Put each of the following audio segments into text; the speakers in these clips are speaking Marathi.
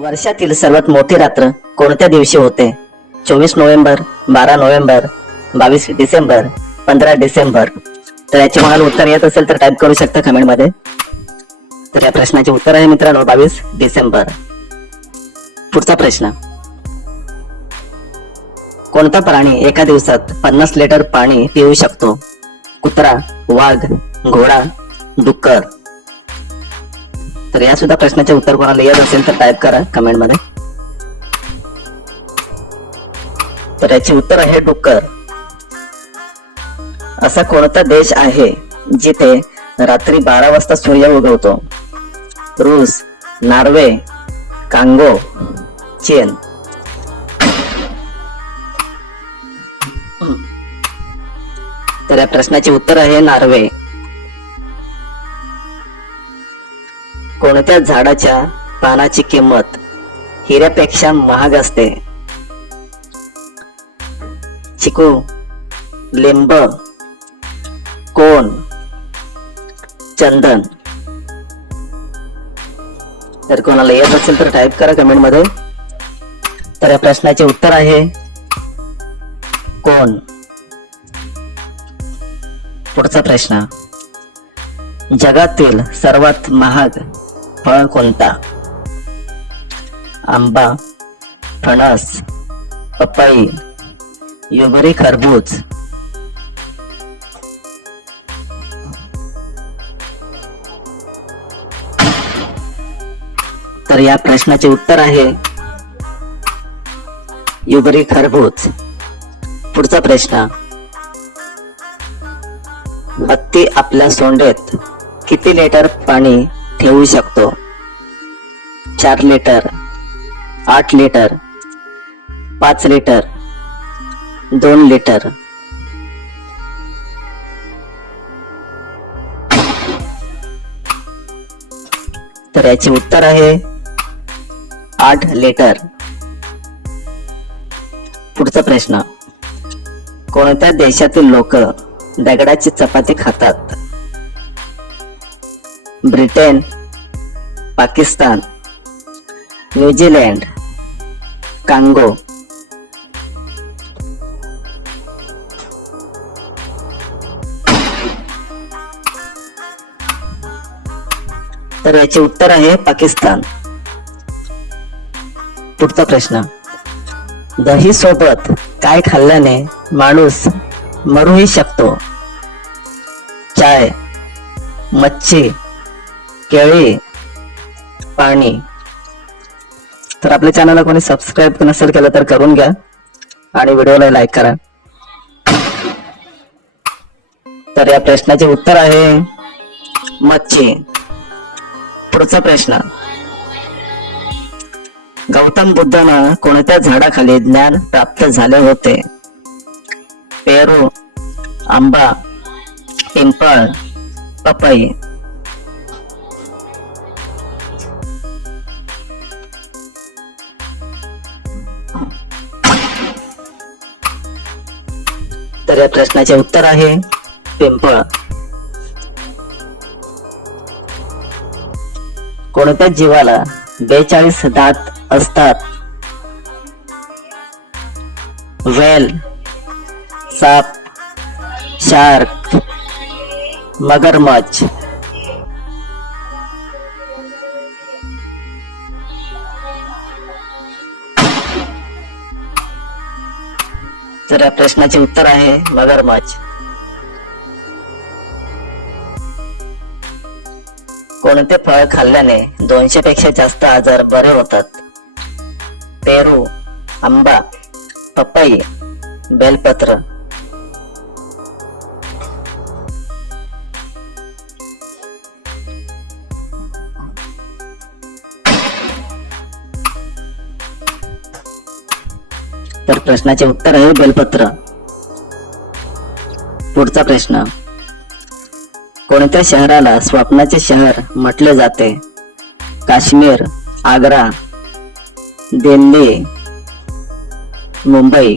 वर्षातील सर्वात मोठी रात्र कोणत्या दिवशी होते? चोवीस नोव्हेंबर बारा नोव्हेंबर बावीस डिसेंबर पंधरा डिसेंबर. तर याचे मला उत्तर येत असेल तर टाईप करू शकता कमेंटमध्ये तर या प्रश्नाचे उत्तर आहे मित्रांनो बावीस डिसेंबर. पुढचा प्रश्न. कोणता प्राणी एका दिवसात पन्नास लिटर पाणी पिऊ शकतो? कुत्रा वाघ घोडा डुक्कर. तर या सुद्धा प्रश्नाचे उत्तर कोणाला येत असेल तर टाईप करा कमेंटमध्ये. तर याचे उत्तर आहे डुक्कर. असा कोणता देश आहे जिथे रात्री बारा वाजता सूर्य उगवतो? रूस नॉर्वे कांगो चीन. तर या प्रश्नाचे उत्तर आहे नॉर्वे. कोणत्या झाडाच्या पानाची किंमत हिऱ्यापेक्षा महाग असते? चिकू लिंब कोण चंदन. जर कोणाला येत असेल तर टाईप करा कमेंटमध्ये. तर या प्रश्नाचे उत्तर आहे कोण? पुढचा प्रश्न. जगातील सर्वात महाग फळ कोणता? आंबा फणस पपई युबरी खरबूज. तर या प्रश्नाचे उत्तर आहे युगरी खरबूज. पुढचा प्रश्न हत्ती आपल्या सोंडेत किती लिटर पाणी ठेवू शकतो. चार लिटर आठ लिटर पाच लिटर दोन लिटर तर याचे उत्तर आहे आठ लिटर पुढचा प्रश्न. कोणत्या देशातील लोक दगडाची चपाती खातात? ब्रिटन पाकिस्तान न्यूझीलंड कांगो तर याचे उत्तर आहे पाकिस्तान. पुढचा प्रश्न. दही सोबत काय खाल्ल्याने माणूस मरूही शकतो? चाय मच्छी केळी पाणी. तर आपल्या चॅनलला कोणी सबस्क्राईब नसेल केलं तर करून घ्या आणि व्हिडिओला लाईक करा. तर या प्रश्नाचे उत्तर आहे मच्छी. पुढचा प्रश्न. गौतम बुद्धांना कोणत्या झाडाखाली ज्ञान प्राप्त झाले होते? पेरू आंबा पिंपळ पपई. तर या प्रश्नाचे उत्तर आहे पिंपळ. कोणत्या जीवाला बेचाळीस दात असतात? वेल साप शार्क मगरमच्छ. तर या प्रश्नाचे उत्तर आहे मगरमच्छ कोणते फळ खाल्ल्याने दोनशे पेक्षा जास्त आजार बरे होतात? पेरू आंबा पपई बेलपत्र. तर प्रश्नाचे उत्तर आहे बेलपत्र. पुढचा प्रश्न. कोणत्या शहराला स्वप्नाचे शहर म्हटले जाते? काश्मीर आग्रा दिल्ली मुंबई.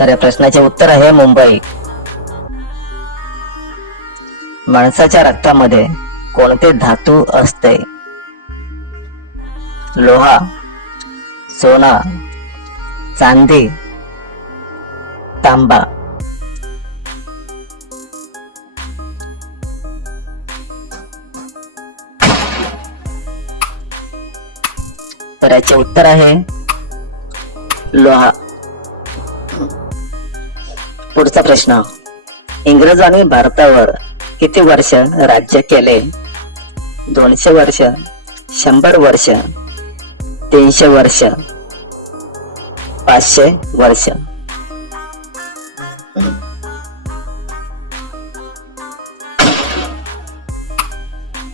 तर या प्रश्नाचे उत्तर आहे मुंबई. माणसाच्या रक्तामध्ये कोणते धातू असते? लोहा सोना चांदी तांबा. तर याचे उत्तर आहे लोहा. पुढचा प्रश्न. इंग्रजांनी भारतावर किती वर्ष राज्य केले? दोनशे वर्ष शंभर वर्ष तीनशे वर्ष पाचशे वर्ष.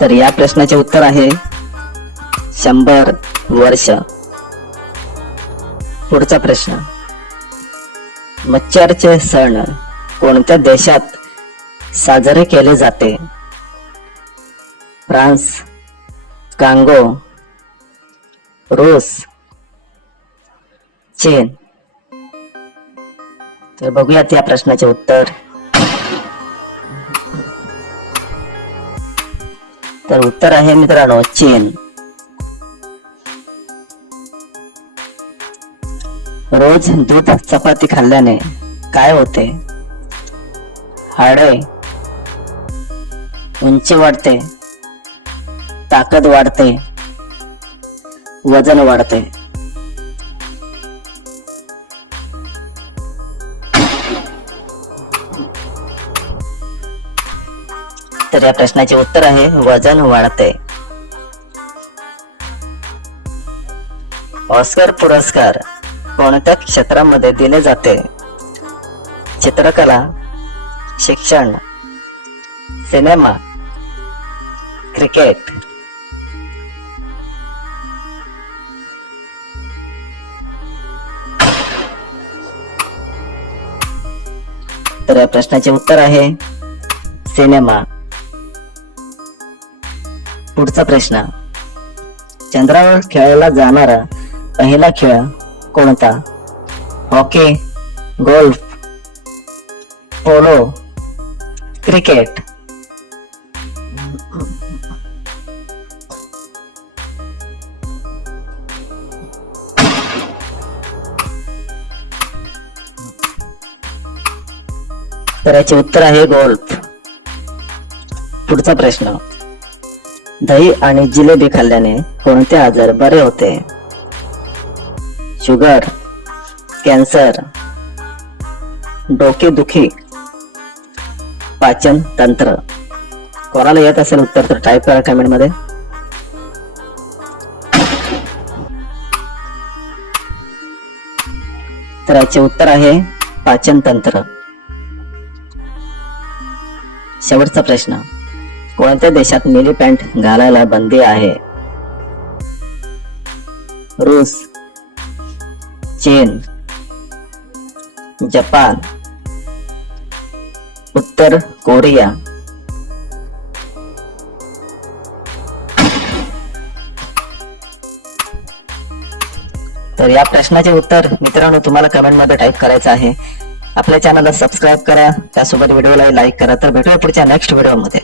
तर या प्रश्नाचे उत्तर आहे शंभर वर्ष. पुढचा प्रश्न. मच्छरचे सण कोणत्या देशात साजरे केले जाते? फ्रान्स कांगो रूस चीन. तर बघूयात या प्रश्नाचे उत्तर. तर उत्तर आहे मित्रांनो चीन. रोज दूध चपाती खाल्ल्याने काय होते? हाडे उंची वाढते ताकद वाढते वजन वाढते. तर या प्रश्नाचे उत्तर आहे वजन वाढते. ऑस्कर पुरस्कार. कोणत्या क्षेत्रामध्ये दिले जाते. चित्रकला शिक्षण सिनेमा क्रिकेट. तर या प्रश्नाचे उत्तर आहे सिनेमा. पुढचा प्रश्न. चंद्रावर खेळला जाणारा पहिला खेळ कोणता? Hockey golf polo cricket. तर याचे उत्तर आहे गोल्फ. पुढचा प्रश्न. दही आणि जिलेबी खाल्ल्याने कोणते आजार बरे होते? शुगर कॅन्सर डोकेदुखी पाचन तंत्र. कोणाला येत असेल उत्तर तर टाईप करा कमेंटमध्ये. तर याचे उत्तर आहे पाचन तंत्र. शेवटचा प्रश्न. कोणत्या देशात मिली पॅन्ट घालायला बंदी आहे? रूस चीन जपान उत्तर कोरिया. तर या प्रश्नाचे उत्तर मित्रांनो तुम्हाला कमेंटमध्ये टाईप करायचं आहे. आपल्या चॅनलला सबस्क्राईब करा त्यासोबत व्हिडिओला लाईक करा. तर भेटूया पुढच्या नेक्स्ट व्हिडिओमध्ये